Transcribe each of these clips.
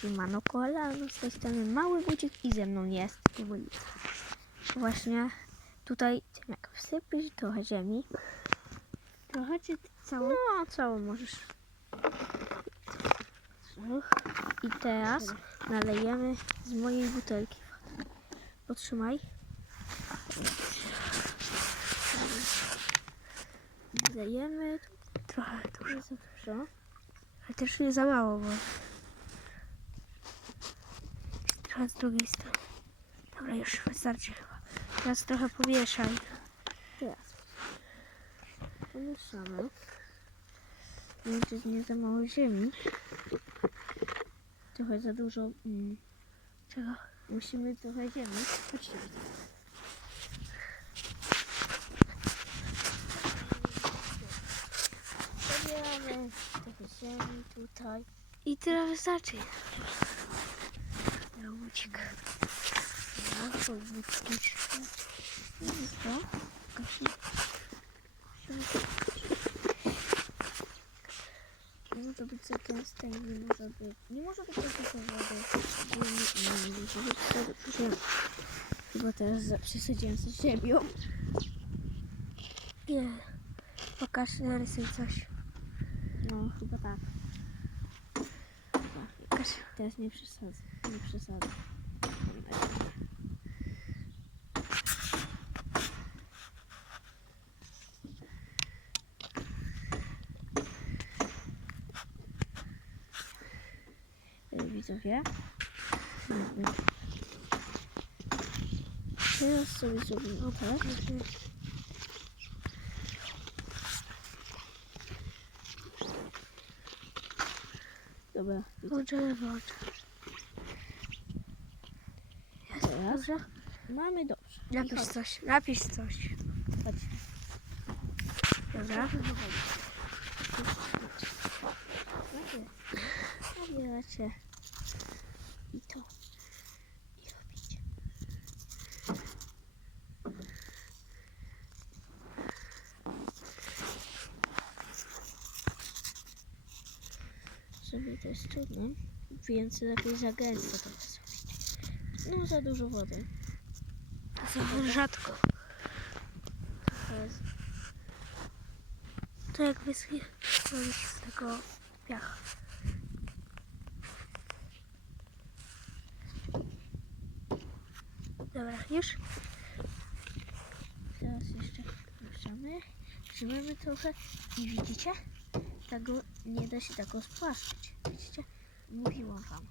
Siemano Koala, no z tej strony mały budzik i ze mną jest właśnie tutaj tym jak wsypiesz trochę ziemi. Trochę czy całą? No, całą możesz. I teraz nalejemy z mojej butelki. Potrzymaj. Lejemy Trochę dużo. dużo, za dużo. Ale też nie za mało, bo... Trochę z drugiej strony. Dobra, już wystarczy chyba. Teraz trochę pomieszaj. Teraz pomieszamy. Będzie nie za mało ziemi. Trochę za dużo. Mm, Czego? musimy trochę ziemi. Chodźcie. Zabieramy trochę ziemi tutaj. I tyle wystarczy. Na łódźk. No. No i co? Nie może być za gęste nie może być. Nie może być za wody. Nie, nie, może być za. Chyba teraz przesadziłem z ziemią. Nie. Pokaż, narysuj coś. No, chyba tak. Pokaż. Teraz nie przesadzę. Nie przesadzę. Y, Widzowie. Teraz sobie zrobimy tak. Dobra, Włączamy włącz. teraz Dobrze? mamy dobrze. Napisz chodź. coś. Napisz coś. Chodź. Dobra? Zabieracie i to. Sobie to jest trudne, więc lepiej za gęsto to zrobić. No za dużo wody. To rzadko. Teraz To jak wyschnie z tego piachu. Dobra, już? Teraz jeszcze ruszamy, trzymamy trochę i widzicie? Tego nie da się tak rozpłaszczyć. Widzicie? Mówiłam wam.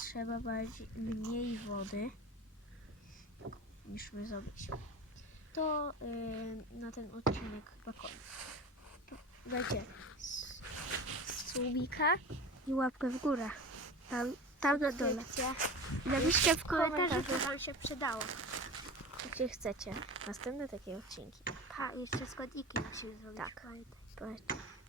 Trzeba bardziej, mniej wody niż my zrobiliśmy. To yy, na ten odcinek chyba koniec. Dajcie subika, I łapkę w górę. Tam, tam na dole. Napiszcie w komentarzu, co wam się przydało. jeśli chcecie. Następne takie odcinki. Pa, jeszcze składniki musimy zrobić. Tak. Pamiętaj.